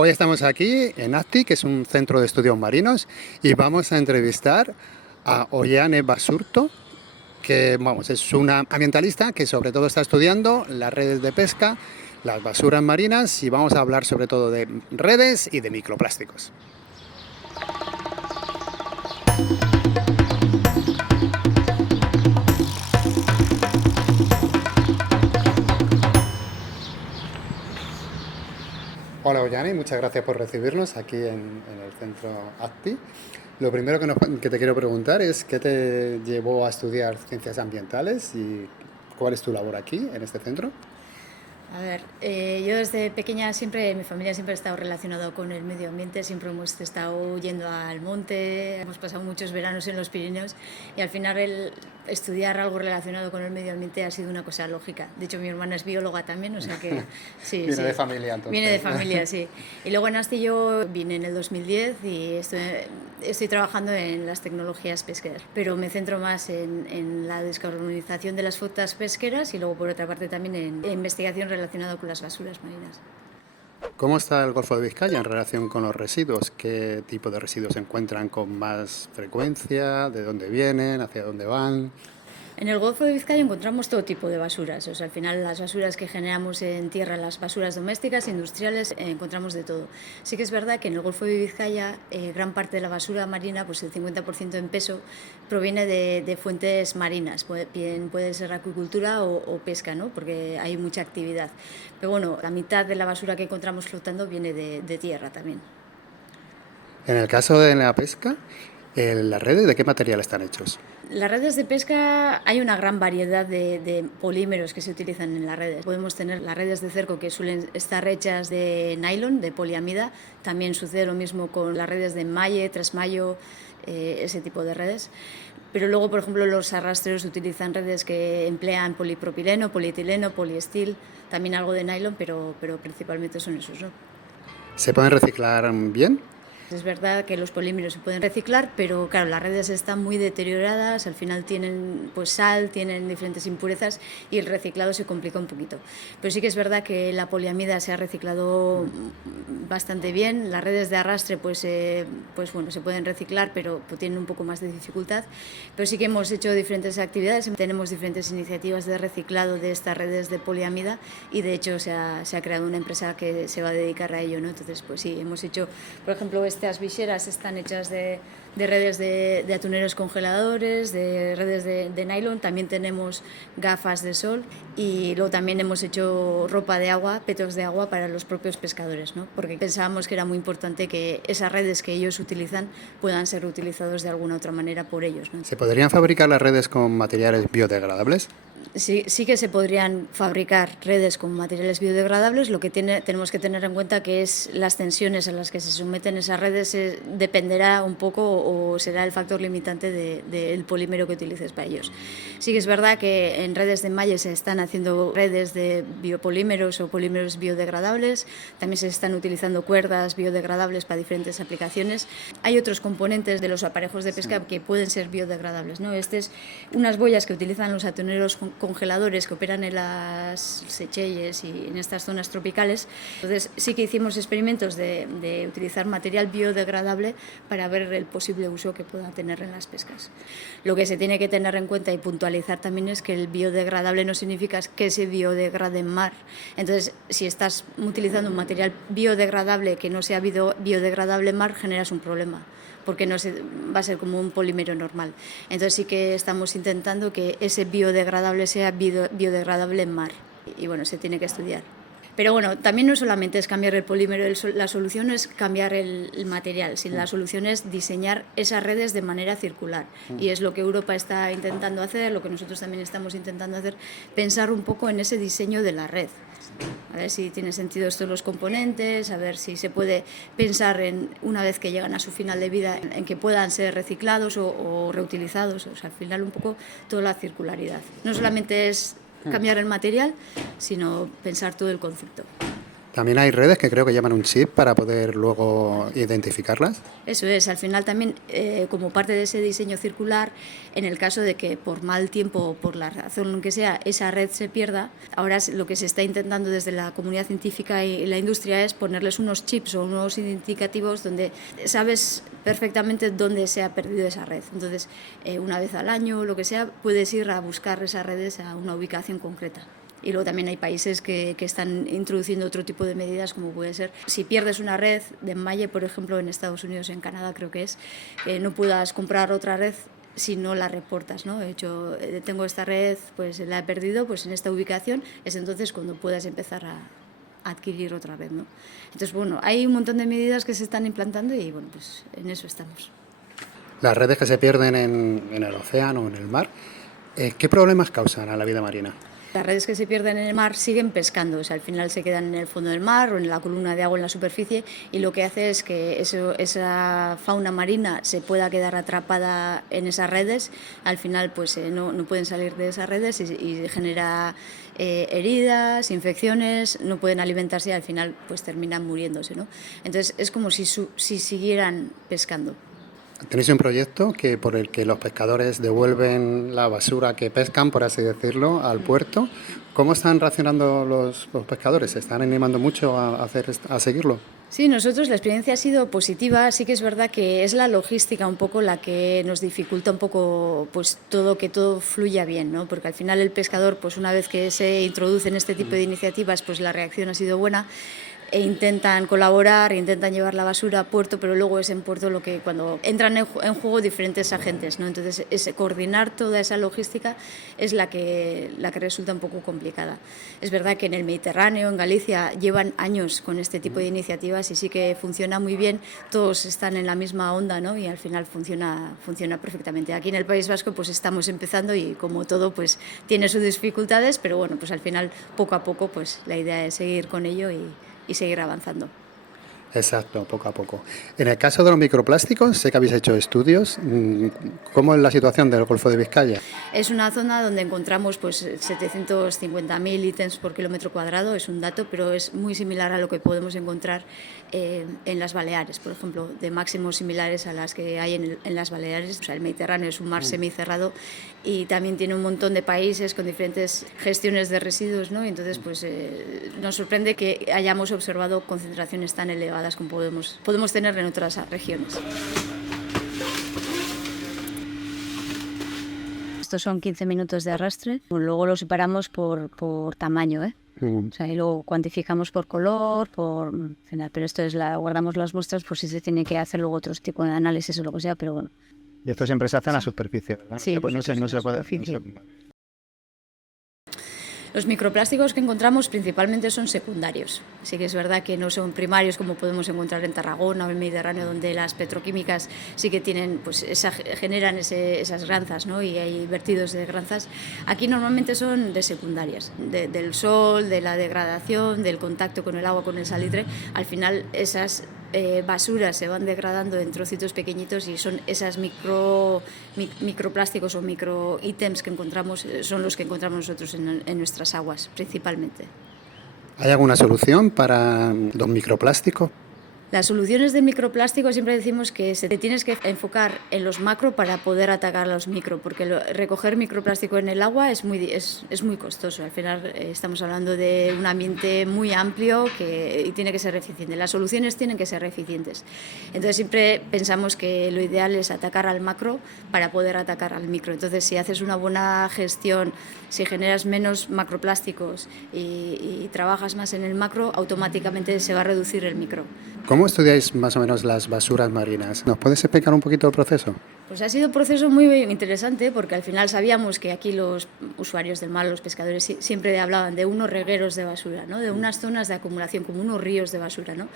Hoy estamos aquí en ACTI, que es un centro de estudios marinos, y vamos a entrevistar a Oiane Basurto, que es una ambientalista que sobre todo está estudiando las redes de pesca, las basuras marinas, y vamos a hablar sobre todo de redes y de microplásticos. Hola Ollane, muchas gracias por recibirnos aquí en el centro ACTI. Lo primero que te quiero preguntar es qué te llevó a estudiar ciencias ambientales y cuál es tu labor aquí en este centro. A ver, yo desde pequeña siempre, mi familia siempre ha estado relacionado con el medio ambiente, siempre hemos estado yendo al monte, hemos pasado muchos veranos en los Pirineos y al final el estudiar algo relacionado con el medio ambiente ha sido una cosa lógica. De hecho, mi hermana es bióloga también, o sea que sí, Viene sí. de familia entonces. Viene de familia, sí. Y luego en Asti yo vine en el 2010 y estoy trabajando en las tecnologías pesqueras, pero me centro más en la descarbonización de las flotas pesqueras y luego por otra parte también en investigación relacionada con las basuras marinas. ¿Cómo está el Golfo de Vizcaya en relación con los residuos? ¿Qué tipo de residuos se encuentran con más frecuencia? ¿De dónde vienen? ¿Hacia dónde van? En el Golfo de Vizcaya encontramos todo tipo de basuras, o sea, al final las basuras que generamos en tierra, las basuras domésticas, industriales, encontramos de todo. Sí que es verdad que en el Golfo de Vizcaya gran parte de la basura marina, pues el 50% en peso, proviene de fuentes marinas, puede ser acuicultura o pesca, ¿no? Porque hay mucha actividad. Pero bueno, la mitad de la basura que encontramos flotando viene de tierra también. En el caso de la pesca, ¿las redes de qué material están hechos? Las redes de pesca hay una gran variedad de polímeros que se utilizan en las redes. Podemos tener las redes de cerco que suelen estar hechas de nylon, de poliamida. También sucede lo mismo con las redes de malle, trasmayo, ese tipo de redes. Pero luego, por ejemplo, los arrastreros utilizan redes que emplean polipropileno, polietileno, poliestil, también algo de nylon, pero principalmente son esos, ¿no? ¿Se pueden reciclar bien? Es verdad que los polímeros se pueden reciclar, pero claro, las redes están muy deterioradas, al final tienen pues sal, tienen diferentes impurezas y el reciclado se complica un poquito. Pero sí que es verdad que la poliamida se ha reciclado bastante bien, las redes de arrastre pues bueno, se pueden reciclar, pero pues, tienen un poco más de dificultad. Pero sí que hemos hecho diferentes actividades, tenemos diferentes iniciativas de reciclado de estas redes de poliamida y de hecho se ha creado una empresa que se va a dedicar a ello, ¿no? Entonces pues sí, hemos hecho, por ejemplo, estas viseras están hechas de redes de atuneros congeladores, de redes de nylon. También tenemos gafas de sol y luego también hemos hecho ropa de agua, petos de agua para los propios pescadores, ¿no? Porque pensábamos que era muy importante que esas redes que ellos utilizan puedan ser utilizados de alguna otra manera por ellos, ¿no? ¿Se podrían fabricar las redes con materiales biodegradables? Sí que se podrían fabricar redes con materiales biodegradables. Lo que tenemos que tener en cuenta que es las tensiones a las que se someten esas redes dependerá un poco o será el factor limitante del polímero que utilices para ellos. Sí que es verdad que en redes de malla se están haciendo redes de biopolímeros o polímeros biodegradables. También se están utilizando cuerdas biodegradables para diferentes aplicaciones. Hay otros componentes de los aparejos de pesca que pueden ser biodegradables, ¿no? Unas boyas que utilizan los atuneros congeladores que operan en las Seychelles y en estas zonas tropicales. Entonces sí que hicimos experimentos de utilizar material biodegradable para ver el posible uso que pueda tener en las pescas. Lo que se tiene que tener en cuenta y puntualizar también es que el biodegradable no significa que se biodegrade en mar. Entonces, si estás utilizando un material biodegradable que no sea biodegradable en mar, generas un problema, porque no va a ser como un polímero normal. Entonces sí que estamos intentando que ese biodegradable sea biodegradable en mar. Y bueno, se tiene que estudiar. Pero bueno, también no solamente es cambiar el polímero, la solución no es cambiar el material, sino la solución es diseñar esas redes de manera circular. Y es lo que Europa está intentando hacer, lo que nosotros también estamos intentando hacer, pensar un poco en ese diseño de la red. A ver si tiene sentido estos los componentes, a ver si se puede pensar en, una vez que llegan a su final de vida, en que puedan ser reciclados o reutilizados. O sea, al final un poco toda la circularidad. No solamente es cambiar el material, sino pensar todo el concepto. También hay redes que creo que llevan un chip para poder luego identificarlas. Eso es, al final también como parte de ese diseño circular, en el caso de que por mal tiempo o por la razón que sea esa red se pierda, ahora lo que se está intentando desde la comunidad científica y la industria es ponerles unos chips o unos indicativos donde sabes perfectamente dónde se ha perdido esa red. Entonces, una vez al año o lo que sea, puedes ir a buscar esas redes a una ubicación concreta. Y luego también hay países que están introduciendo otro tipo de medidas, como puede ser, si pierdes una red de enmalle, por ejemplo, en Estados Unidos, en Canadá creo que es, no puedas comprar otra red si no la reportas, ¿no? De hecho, tengo esta red, pues la he perdido, pues en esta ubicación es entonces cuando puedas empezar a adquirir otra vez, ¿no? Entonces, bueno, hay un montón de medidas que se están implantando y, bueno, pues en eso estamos. Las redes que se pierden en el océano o en el mar, ¿qué problemas causan a la vida marina? Las redes que se pierden en el mar siguen pescando, o sea, al final se quedan en el fondo del mar o en la columna de agua en la superficie, y lo que hace es que esa fauna marina se pueda quedar atrapada en esas redes. Al final pues no pueden salir de esas redes y genera heridas, infecciones, no pueden alimentarse y al final pues terminan muriéndose, ¿no? Entonces es como si siguieran pescando. Tenéis un proyecto por el que los pescadores devuelven la basura que pescan, por así decirlo, al puerto. ¿Cómo están reaccionando los pescadores? ¿Se están animando mucho a seguirlo? Sí, nosotros la experiencia ha sido positiva. Sí que es verdad que es la logística un poco la que nos dificulta un poco pues que todo fluya bien, ¿no? Porque al final el pescador, pues una vez que se introducen este tipo de iniciativas, pues la reacción ha sido buena. E intentan colaborar, intentan llevar la basura a puerto, pero luego es en puerto lo que cuando entran en juego diferentes agentes, ¿no? Entonces coordinar toda esa logística es la que resulta un poco complicada. Es verdad que en el Mediterráneo, en Galicia, llevan años con este tipo de iniciativas y sí que funciona muy bien, todos están en la misma onda, ¿no? Y al final funciona perfectamente. Aquí en el País Vasco pues estamos empezando y como todo pues tiene sus dificultades, pero bueno, pues al final poco a poco pues la idea es seguir con ello y seguir avanzando. Exacto, poco a poco. En el caso de los microplásticos, sé que habéis hecho estudios. ¿Cómo es la situación del Golfo de Vizcaya? Es una zona donde encontramos pues 750.000 ítems por kilómetro cuadrado, es un dato, pero es muy similar a lo que podemos encontrar en las Baleares, por ejemplo, de máximos similares a las que hay en las Baleares. O sea, el Mediterráneo es un mar semicerrado y también tiene un montón de países con diferentes gestiones de residuos, ¿no? Y entonces pues nos sorprende que hayamos observado concentraciones tan elevadas como podemos tener en otras regiones. Estos son 15 minutos de arrastre, luego lo separamos por tamaño, ¿eh? O sea, y luego cuantificamos por color, pero esto es guardamos las muestras por si se tiene que hacer luego otro tipo de análisis o lo que sea, pero bueno. Y esto siempre se hace en la superficie, ¿verdad? Sí, no se puede. Los microplásticos que encontramos principalmente son secundarios. Sí que es verdad que no son primarios como podemos encontrar en Tarragona o en el Mediterráneo, donde las petroquímicas sí que tienen, pues generan esas granzas, ¿no? Y hay vertidos de granzas. Aquí normalmente son de secundarias, del sol, de la degradación, del contacto con el agua, con el salitre. Al final esas basuras se van degradando en trocitos pequeñitos y son esas microplásticos o micro ítems que encontramos, son los que encontramos nosotros en nuestras aguas principalmente. ¿Hay alguna solución para los microplásticos? Las soluciones de microplástico siempre decimos que te tienes que enfocar en los macro para poder atacar a los micro, porque recoger microplástico en el agua es muy costoso. Al final estamos hablando de un ambiente muy amplio y tiene que ser eficiente. Las soluciones tienen que ser eficientes. Entonces siempre pensamos que lo ideal es atacar al macro para poder atacar al micro. Entonces si haces una buena gestión, si generas menos macroplásticos y trabajas más en el macro, automáticamente se va a reducir el micro. ¿Cómo estudiáis más o menos las basuras marinas? ¿Nos puedes explicar un poquito el proceso? Pues ha sido un proceso muy interesante porque al final sabíamos que aquí los usuarios del mar, los pescadores, siempre hablaban de unos regueros de basura, ¿no? De unas zonas de acumulación, como unos ríos de basura, ¿no?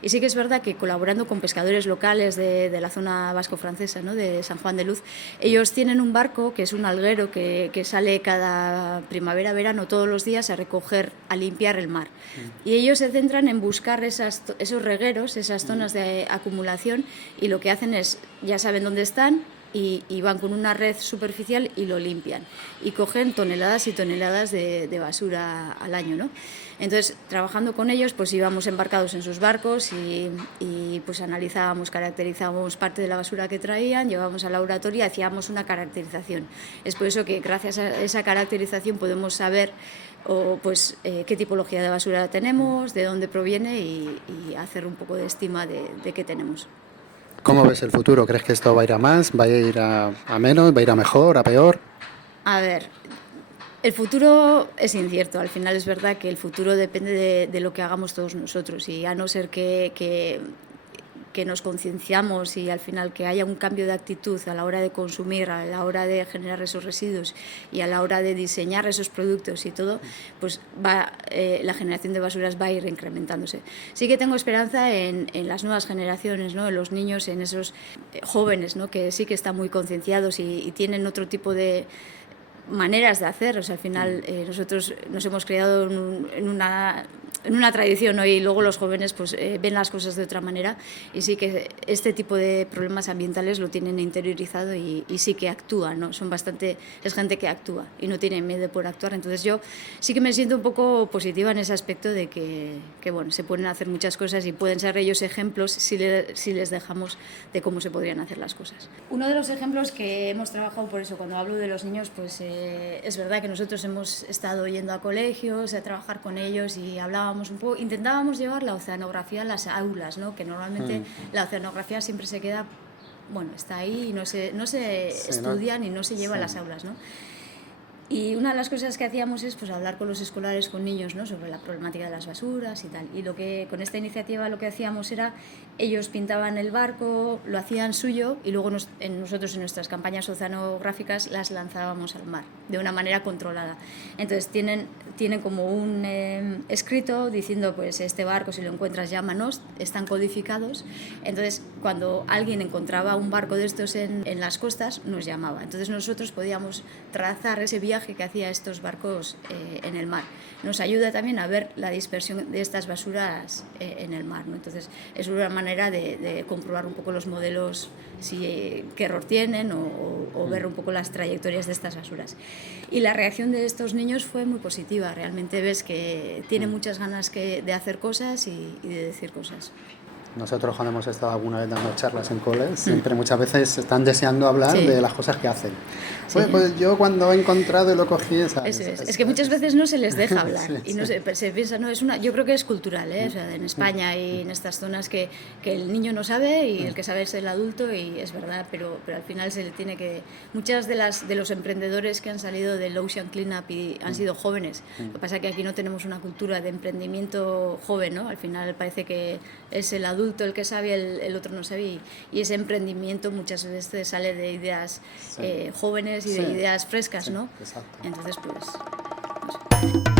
Y sí que es verdad que colaborando con pescadores locales de la zona vasco-francesa, ¿no? De San Juan de Luz, ellos tienen un barco que es un alguero que sale cada primavera-verano todos los días a recoger, a limpiar el mar. Y ellos se centran en buscar esos regueros, esas zonas de acumulación, y lo que hacen es, ya saben dónde están, y van con una red superficial y lo limpian. Y cogen toneladas y toneladas de basura al año, ¿no? Entonces, trabajando con ellos, pues íbamos embarcados en sus barcos y pues analizábamos, caracterizábamos parte de la basura que traían, llevábamos al laboratorio y hacíamos una caracterización. Es por eso que gracias a esa caracterización podemos saber qué tipología de basura tenemos, de dónde proviene y hacer un poco de estima de qué tenemos. ¿Cómo ves el futuro? ¿Crees que esto va a ir a más? ¿Va a ir a menos? ¿Va a ir a mejor? ¿A peor? A ver, el futuro es incierto. Al final es verdad que el futuro depende de lo que hagamos todos nosotros y a no ser que nos concienciamos y al final que haya un cambio de actitud a la hora de consumir, a la hora de generar esos residuos y a la hora de diseñar esos productos y todo, pues la generación de basuras va a ir incrementándose. Sí que tengo esperanza en las nuevas generaciones, ¿no? En los niños, en esos jóvenes, ¿no? Que sí que están muy concienciados y tienen otro tipo de maneras de hacer. O sea, al final nosotros nos hemos criado en una tradición, ¿no? Y luego los jóvenes pues ven las cosas de otra manera y sí que este tipo de problemas ambientales lo tienen interiorizado y sí que actúan, ¿no? Es gente que actúa y no tiene miedo por actuar. Entonces yo sí que me siento un poco positiva en ese aspecto de que bueno, se pueden hacer muchas cosas y pueden ser ellos ejemplos si les dejamos de cómo se podrían hacer las cosas. Uno de los ejemplos que hemos trabajado, por eso cuando hablo de los niños, pues es verdad que nosotros hemos estado yendo a colegios a trabajar con ellos y hablábamos un poco, intentábamos llevar la oceanografía a las aulas, ¿no? Que normalmente la oceanografía siempre se queda, bueno, está ahí y no se estudia ni no se lleva a las aulas, ¿no? Y una de las cosas que hacíamos es pues hablar con los escolares, con niños, ¿no? Sobre la problemática de las basuras y tal. Y con esta iniciativa lo que hacíamos era, ellos pintaban el barco, lo hacían suyo y luego nosotros en nuestras campañas oceanográficas las lanzábamos al mar de una manera controlada. Entonces tienen como un escrito diciendo pues este barco si lo encuentras llámanos, están codificados. Entonces cuando alguien encontraba un barco de estos en las costas nos llamaba. Entonces nosotros podíamos trazar ese viaje que hacía estos barcos en el mar. Nos ayuda también a ver la dispersión de estas basuras en el mar, ¿no? Entonces es una manera de comprobar un poco los modelos, qué error tienen o ver un poco las trayectorias de estas basuras. Y la reacción de estos niños fue muy positiva. Realmente ves que tienen muchas ganas de hacer cosas y de decir cosas. Nosotros cuando hemos estado alguna vez dando charlas en coles, siempre muchas veces están deseando hablar de las cosas que hacen. Sí. Pues yo cuando he encontrado y lo cogí, ¿sabes? Es que muchas veces no se les deja hablar Sí, y no se piensa, no, yo creo que es cultural, ¿eh? O sea, en España y en estas zonas que el niño no sabe y el que sabe es el adulto y es verdad, pero al final se le tiene que... Muchas de los emprendedores que han salido del Ocean Cleanup han sido jóvenes. Lo que pasa es que aquí no tenemos una cultura de emprendimiento joven, ¿no? Al final parece que es el adulto el que sabe, el otro no sabe y ese emprendimiento muchas veces sale de ideas jóvenes y de ideas frescas, ¿no? Exacto. Entonces, pues... No sé.